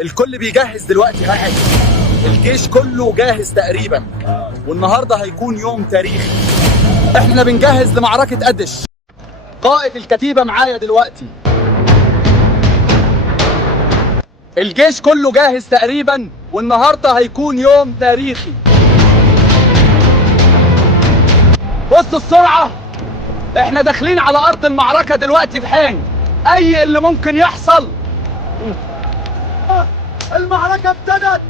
الكل بيجهز دلوقتي قاعد. الجيش كله جاهز تقريبا، والنهارده هيكون يوم تاريخي. احنا بنجهز لمعركة قدش. قائد الكتيبة معايا دلوقتي. الجيش كله جاهز تقريبا، والنهارده هيكون يوم تاريخي. بصوا السرعة، احنا داخلين على ارض المعركة دلوقتي بحين اي اللي ممكن يحصل. المعركة ابتدت.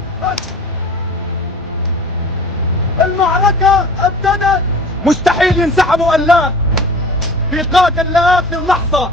المعركة ابتدت. مستحيل ينسحبوا الآن. بيقاتل لآخر لحظة.